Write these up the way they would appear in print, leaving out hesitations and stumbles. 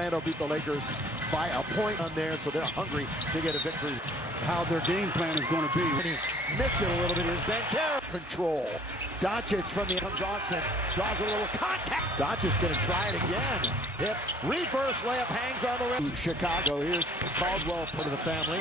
Orlando beat the Lakers by a point on there, so they're hungry to get a victory. How their game plan is going to be. And he missed it a little bit. Here's Banchero. Control. Doncic from the comes Austin. Draws a little contact. Doncic going to try it again. Hip. Reverse layup hangs on the rim. Chicago. Here's Caldwell, part of the family.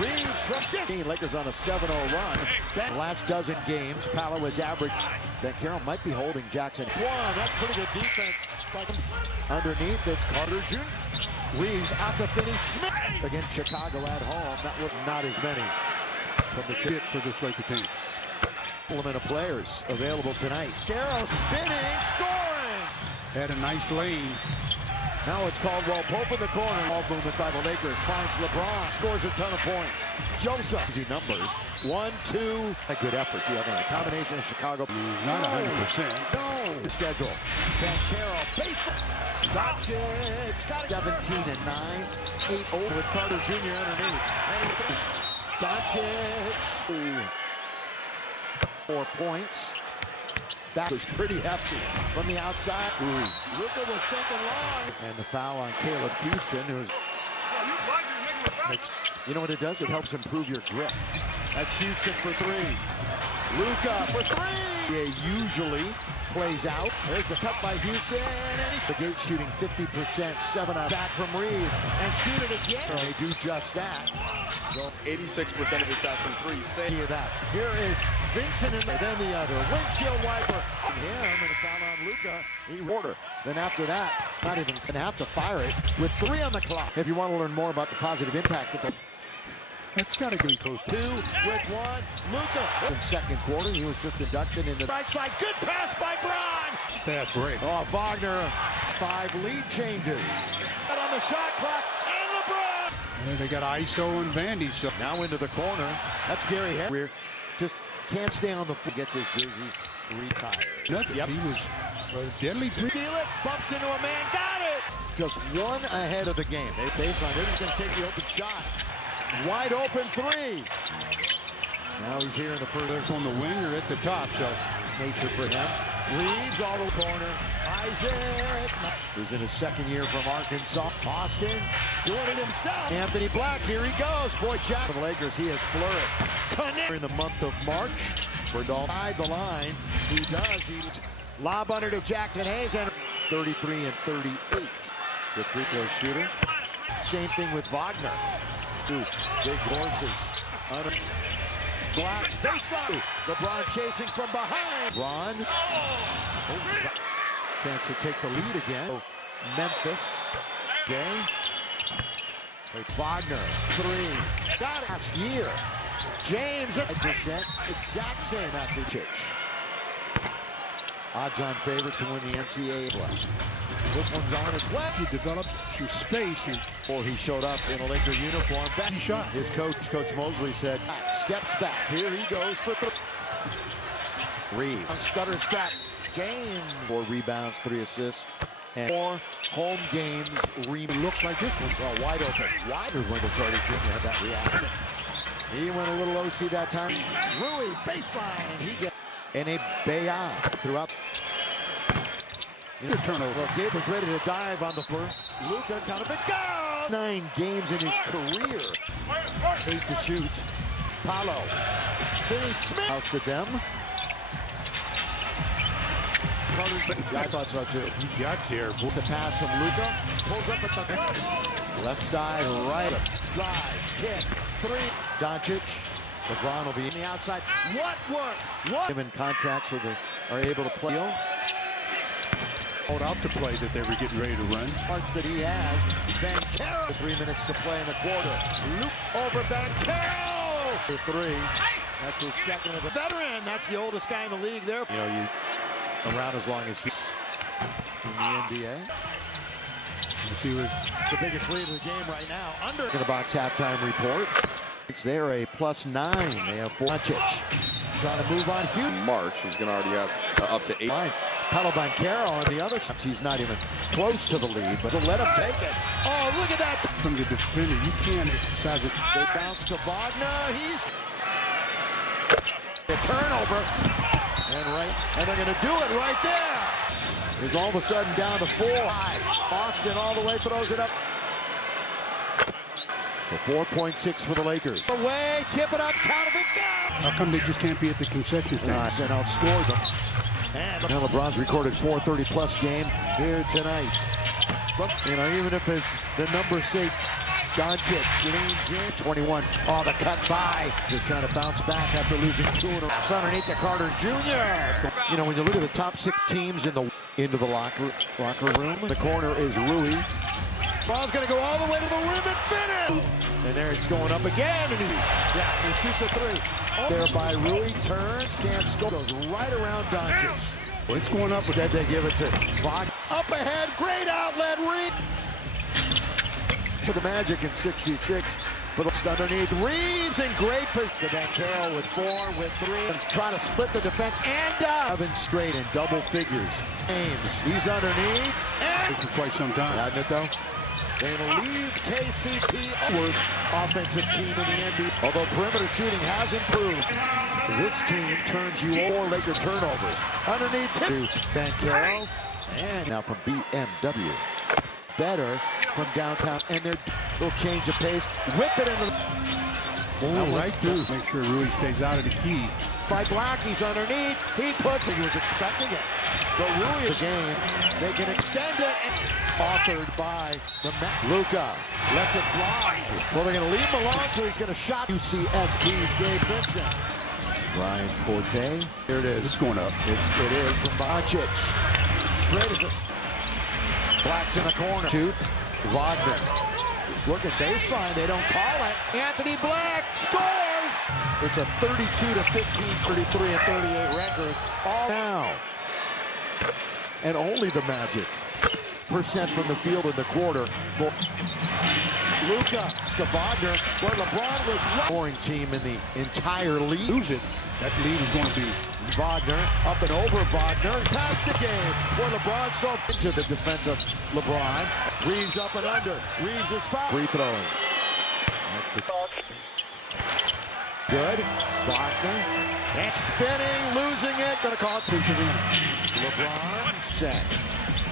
Reeves from 15. Lakers on a 7-0 run. The last dozen games, Paolo has averaged. Banchero might be holding Jackson. One. That's pretty good defense. Underneath, it's Carter Jr. Reeves out to finish. Smith against Chicago at home. That was not as many from the Fit for this Laker team. Complement of players available tonight. Darrow spinning, scoring. Had a nice lane. Now it's Caldwell Pope in the corner. Ball movement by the Lakers. Finds LeBron. Scores a ton of points. Joseph. Easy numbers. 1, 2. A good effort. The other combination of Chicago. Not 100%. No. The schedule. Banchero. Baseline. Doncic. Got it. 17 and 9. 8-0 with Carter Jr. underneath. Doncic. 4 points. That was pretty hefty from the outside. Luka was second long. And the foul on Caleb Houston, who's... You know what it does? It helps improve your grip. That's Houston for 3. Luka for 3. He usually plays out. There's the cut by Houston. And he's the gate shooting 50%. 7 out. Back from Reeves. And shoot it again. So they do just that. So 86% of his shots from 3. Say that. Here is Vincent and then the other. Windshield wiper on him and a foul on Luka. Order. Then after that, not even going to have to fire it with 3 on the clock. If you want to learn more about the positive impact of the... That's got to be close to 2 with 1. Luka. In second quarter, he was just inducted in the right side. Good pass by Bron. fast break. Oh, Wagner. 5 lead changes. Out on the shot clock. And LeBron. And they got ISO and Vandy. So now into the corner. That's Gary Harris. Just can't stay on the foot. Gets his jersey retired. Nothing. Yep. He was deadly. Steal it. Bumps into a man. Got it. Just 1 ahead of the game. Baseline. They're just going to take the open shot. Wide open 3. Now he's here in the first. On the wing or at the top. So nature for him. Reeves all the corner. Isaac, who's in his second year from Arkansas. Austin doing it himself. Anthony Black, here he goes. Boy, Jack for the Lakers, he has flourished. Connect in the month of March. Verdal side the line. He does. He lob under to Jackson Hayes and 33 and 38. Good free throw shooter. Same thing with Wagner. 2 big horses. Under Black baseline. LeBron chasing from behind. Ron. Chance to take the lead again. Memphis. Gay. Wagner. 3. Got it. Last year. James. 5%. Exact same Massachusetts. Odds-on favorite to win the NCAA play. This one's on its left. he developed some space. Before he showed up in a Laker uniform. Back He shot. His coach, Coach Mosley, said, steps back. Here he goes for 3. Reeves. Stutter step. James. 4 rebounds, 3 assists. And 4 home games. Looks like this one. Well, wide open. Wider Wendell Carter Jr. had that reaction. He went a little OC that time. Rui, baseline, and he gets... And a Bayard throughout. Turnover. Well, Gabe was ready to dive on the floor. Luka counted the goal. 9 games in his career. 8 to shoot. Paolo. Finney Smith. House to them. I thought so too. He got there. It's a pass from Luka. Pulls up at the left side, right. Drive, kick, 3. Doncic. LeBron will be in the outside. What work? What? Given contracts so they are able to play. Hold out the play that they were getting ready to run. Parts that he has. Banchero. 3 minutes to play in the quarter. Luke over Banchero. For 3. That's his second of the veteran. That's the oldest guy in the league there. You know, you around as long as he's in the NBA. Let's see what It's the biggest lead of the game right now. Under in the box halftime report. It's there a +9. They have Doncic trying to move on. Hugh. March, he's going to already have up to 8. Paolo Banchero on the other side. He's not even close to the lead, but so let him take it. Oh, look at that. from the defender. You can't exercise it. They bounce to Wagner. He's a turnover. And they're going to do it right there. is all of a sudden down to 4. Austin all the way throws it up. So 4.6 for the Lakers. Away, tip it up, count it, go! How come they just can't be at the concession stand? And outscore them. And now LeBron's recorded 430-plus game here tonight. But, you know, even if it's the number 6, Doncic leans in. 21. Oh, the cut by. Just trying to bounce back after losing 2 in a row. It's underneath to Carter Jr. You know, when you look at the top 6 teams into the locker room, the corner is Rui. Ball's going to go all the way to the rim and finish. And there it's going up again. And he shoots a 3. There by Rui, turns, can't score. Goes right around Doncic. Well, it's going up. Instead, they give it to Vaughn. Up ahead, great outlet, Reed. To the Magic in 66. But underneath, Reeves in great position. Banchero with 4, with 3. And trying to split the defense and up. 7 straight in double figures. James, he's underneath. And For quite some time. hadn't it though? They leave KCP worst offensive team in the NBA. Although perimeter shooting has improved, this team turns you 4 Laker turnovers. Underneath to Banchero. And now from BMW. Better from downtown. And their little change of pace. Whip it into the... Oh, right through. Make sure Rui stays out of the key. By Black, he's underneath. He puts it. He was expecting it. But Rui is game. They can extend it. Authored by the Luka. Lets it fly. Well, they're going to leave him alone, so he's going to shot. UCSB's Gabe Vincent. Brian Forte. Here it is. It's going up. It is from Doncic. Straight as a... Black's in the corner. Shoot. Wagner. Working baseline. They don't call it. Anthony Black scores. It's a 32-15, 33 and 38 record. All now. And only the Magic. Percent from the field in the quarter. Luka to Wagner, where LeBron was scoring team in the entire league. Lose it. That lead is going to be Wagner up and over Wagner. Pass the game. Where LeBron so into the defense of LeBron. Reeves up and under. Reeves is foul. Free throwing. That's the good. Wagner. And spinning, losing it. Gonna call it 2 LeBron set.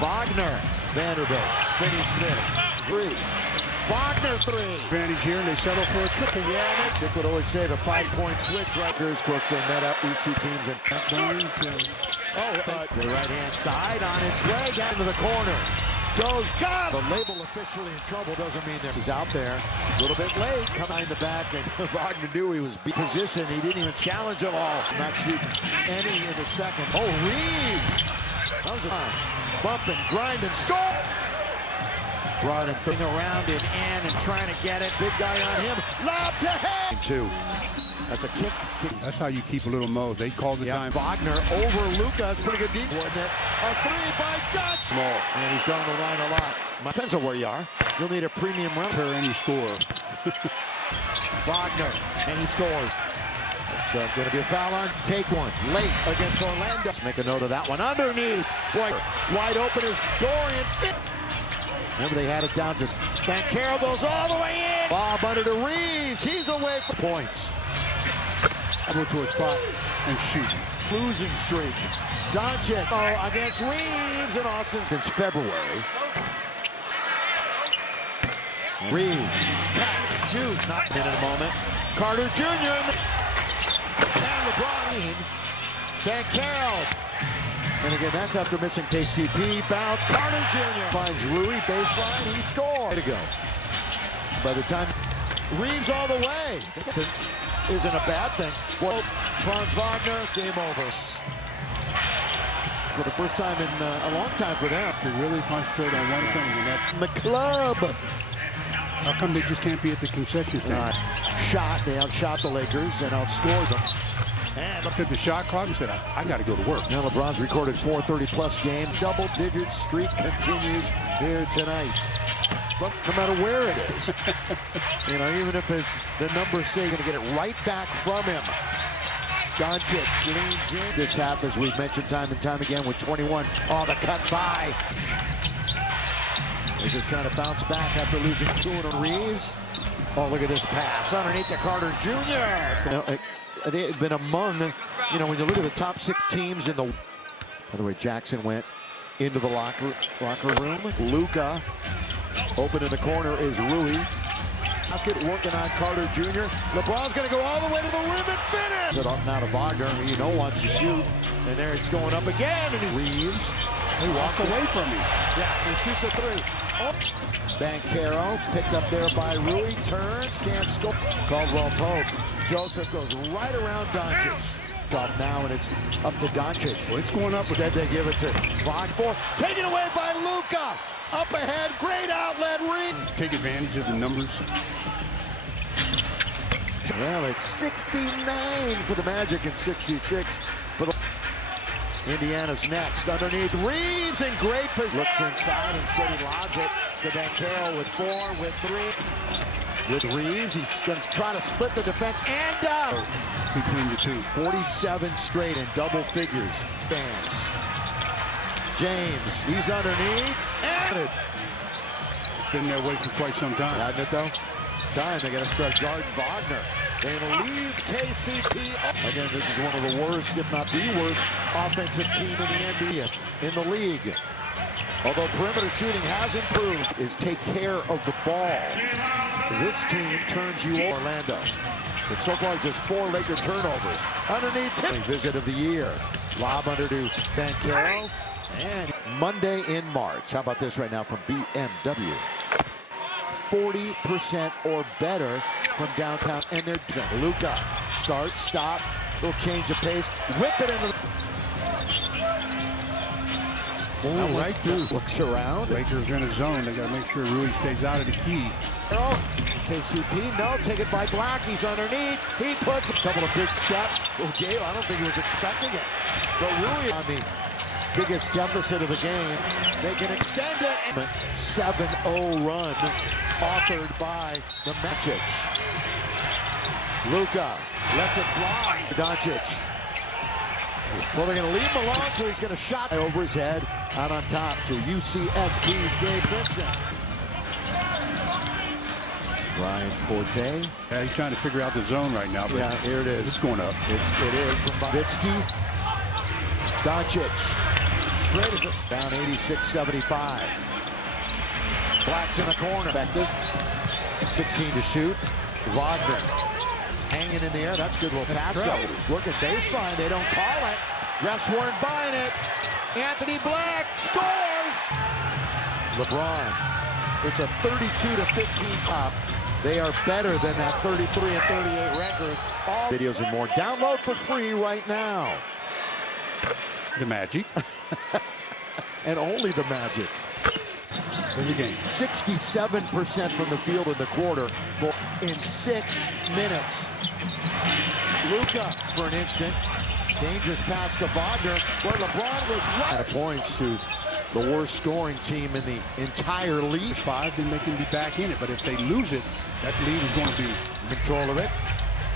Wagner. Vanderbilt. Finney-Smith. 3. Wagner 3. advantage here, and they settle for a triple. Yeah, Nick would always say the 5-point switch right here. Of course, they met up, these 2 teams. And to the right-hand side, on its way, down to the corner. Goes, got the label officially in trouble doesn't mean this is out there. A little bit late, come behind the back, and Wagner knew he was positioned. He didn't even challenge at all. Not shooting any in the second. Oh, Reeves! That was a bump and grind and score! Brought him thing around and in and trying to get it. Big guy on him. Lob to head! 2. That's a kick. That's how you keep a little mo. They call the time. Wagner over Luka. That's pretty good deep. Wasn't it? A 3 by Dutch. Small. And he's gone the line a lot. Depends on where you are. You'll need a premium run. And you score. Wagner. And he scores. It's going to be a foul on. Take one. Late against Orlando. Let's make a note of that one. Underneath. Boy, wide open is Dorian. Remember, they had it down to Banchero goes all the way in. Bob under to Reeves. He's away for points. Go to a spot and shoot. Losing streak. Doncic against Reeves and Austin since February. Reeves. Catch, shoot. Not in a moment. Carter Jr. And LeBron. Banchero. And again, that's after missing KCP. Bounce. Carter Jr. finds Rui. Baseline. He scores. Way to go. By the time Reeves all the way. This isn't a bad thing. Well, Franz Wagner, game over. For the first time in a long time for them. To really concentrate on one thing, and that's The club. how come they just can't be at the concession stand? They outshot the Lakers and outscored them. And Looked at the shot clock and said, I got to go to work. now LeBron's recorded 430-plus game. Double-digit streak continues here tonight. But no matter where it is, you know, even if it's the number 6, going to get it right back from him. Doncic leans in. This half, as we've mentioned time and time again, with 21. Oh, the cut by. They're just trying to bounce back after losing 2 in a Reeves. Oh, look at this pass underneath to Carter Jr. You know, they've been among, you know, when you look at the top 6 teams in the... By the way, Jackson went into the locker room. Luka. Open in the corner is Rui. Basket working on Carter Jr. LeBron's going to go all the way to the rim and finish. It up now to Wagner, who you know wants to shoot. And there it's going up again. And Reeves. They walk away from him. Yeah, he shoots a three. Oh. Banchero picked up there by Rui. Turns, can't score. Caldwell Pope. Joseph goes right around Doncic. Up now, and it's up to Doncic. Well, it's going up. Instead, they give it to Wagner. Taken away by Luka. Up ahead, great outlet. Reeves. Take advantage of the numbers. Well, it's 69 for the Magic and 66 for the Indiana's next. Underneath, Reeves in great position. Looks inside, instead he lobs it to Banchero with 4, with 3. With Reeves, he's going to try to split the defense and down. Between the two. 47 straight in double figures. Fans. James, he's underneath. And It's been that way for quite some time. Hadn't it, though? Time they're going to start guarding Wagner. They're going to leave KCP up. Again, this is one of the worst, if not the worst, offensive team in the NBA, in the league. Although perimeter shooting has improved, is take care of the ball. This team turns you over. Orlando. But so far, just 4 Laker turnovers. Underneath, visit of the year. Lob under to Banchero. And Monday in March. How about this right now from BMW? 40% or better from downtown, and they're Luka. Start, stop, little change of pace, whip it into the right through. Looks around. Lakers in a zone. They got to make sure Rui stays out of the key. Oh, KCP, no, take it by Black. He's underneath. He puts a couple of big steps. Oh, Gale, I don't think he was expecting it. But Rui on the biggest deficit of the game. They can extend it. 7-0 run authored by the Magic. Luka lets it fly. Doncic. Well, they're going to leave him alone, so he's going to shot over his head. Out on top to UCSB's Gabe Vincent. Brian Forte. Yeah, he's trying to figure out the zone right now. But yeah, here it is. It's going up. It is from Nowitzki. Doncic. Straight as a down 86-75. Black's in the corner. Back there. 16 to shoot. Wagner hanging in the air. That's good little pass. Working baseline. They don't call it. Refs weren't buying it. Anthony Black scores. LeBron. It's a 32-15 pop. They are better than that 33-38 record. All videos and more. Download for free right now. The Magic. And only the Magic. In the game. 67% from the field in the quarter in 6 minutes. Luka for an instant. Dangerous pass to Wagner, where LeBron was right. Points to the worst scoring team in the entire league. 5, then they can be back in it. But if they lose it, that lead is going to be Control of it.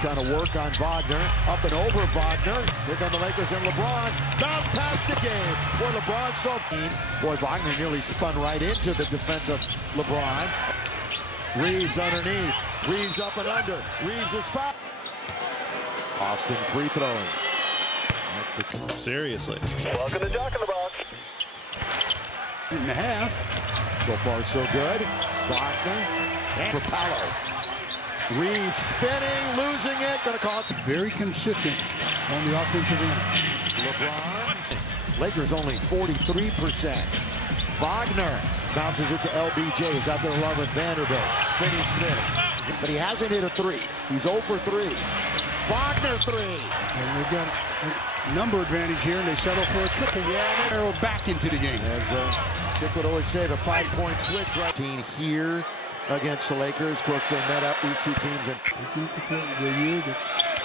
Trying to work on Wagner. Up and over Wagner. Here come the Lakers and LeBron. Bounce pass to Gabe. Boy, LeBron so keen. Boy, Wagner nearly spun right into the defense of LeBron. Reeves underneath. Reeves up and under. Reeves is fouled. Austin free throwing. That's the Seriously. Welcome to Jock in the Box. 8.5. So far, so good. Wagner and Rapallo. Reeves spinning, losing it. Gonna call it. Very consistent on the offensive end. LeBron. Lakers only 43%. Wagner bounces it to LBJ. He's out there loving Vanderbilt. Finney Smith. But he hasn't hit a 3. He's 0 for 3. Wagner 3. And they've got a number advantage here, and they settle for a triple. Yeah, and arrow back into the game. As Chick would always say, the 5-point switch. Right here against the Lakers. Of course, they met up, these two teams. And I think the year that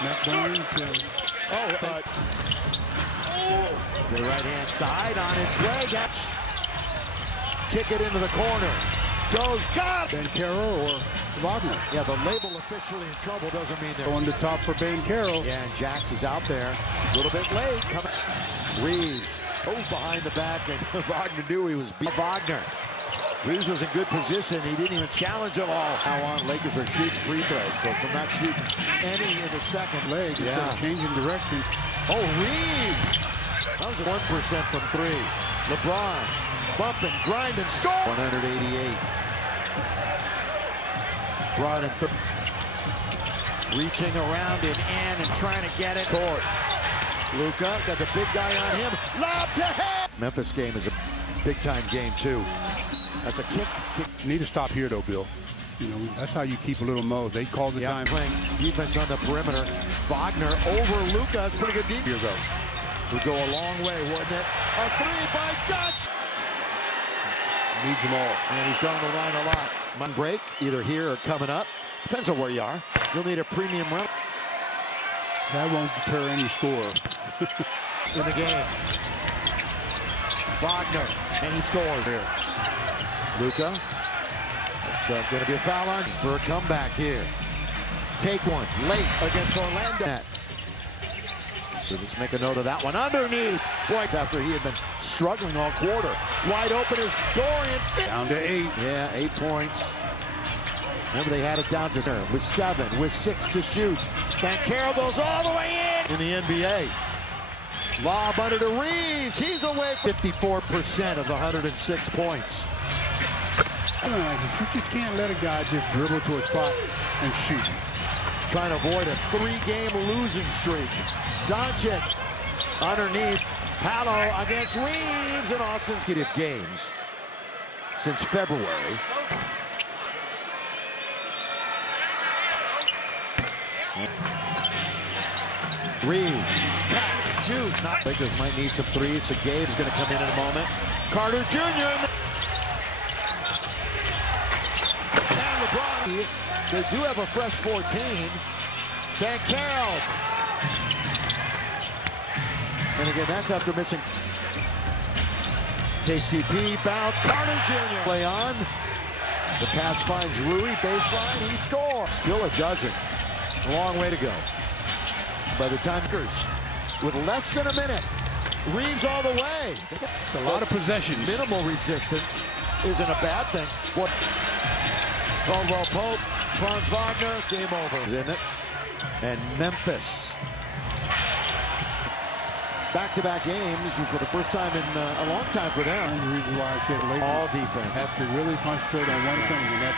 Matt Barnes. to the right-hand side, on its way. Gotch. Kick it into the corner. Goes, got it! Banchero or Wagner. Yeah, the label officially in trouble doesn't mean they're On the top for Banchero. Yeah, and Jax is out there a little bit late. Comes Reeves. Behind the back, and Wagner knew he was beat. Wagner. Reeves was in good position. He didn't even challenge at all. Now on, Lakers are shooting free throws. So from not shooting any in the second leg, Changing direction. Oh, Reeves. That was 1% from 3. LeBron, bumping, grinding, score. 188. Brought in reaching around it and trying to get it. Court. Luka got the big guy on him. Lob to head. Memphis game is a big-time game too. That's a kick. Need to stop here though, Bill. You know, that's how you keep a little mo. They call the time. Playing defense on the perimeter. Wagner over Luka. That's pretty good defense. Here though. Would go a long way, wouldn't it? A three by Dutch. Needs them all. And he's gone to the line a lot. One break, either here or coming up. Depends on where you are. You'll need a premium run. That won't deter any score. In the game. Wagner, and he scores here. Luka. It's going to be a foul on for a comeback here. Take one late against Orlando. So let's make a note of that one. Underneath. Boy, after he had been struggling all quarter. Wide open is Dorian. Down to 8. Yeah, 8 points. Remember, they had it down to 7 with 7, with 6 to shoot. Banchero goes all the way in the NBA. Lob under to Reeves. He's away. 54% of the 106 points. You just can't let a guy just dribble to a spot and shoot. Trying to avoid a 3-game losing streak. Doncic underneath. Paolo against Reeves, and Austin's could have games since February. Reeves, catch, shoot. Lakers might need some threes, so Gabe's going to come in a moment. Carter Jr. And LeBron. They do have a fresh 14. Banchero. And again, that's after missing. KCP bounce. Carter Jr. play on. The pass finds Rui. Baseline. He scores. Still a dozen. A long way to go. By the time with less than a minute. Reeves all the way. It's a lot of possessions. Minimal resistance isn't a bad thing. What? Caldwell Pope, Franz Wagner, game over. Isn't it? And Memphis. Back-to-back games for the first time in a long time for them. One reason why I said Lakers All defense. have to really concentrate on one thing, and that's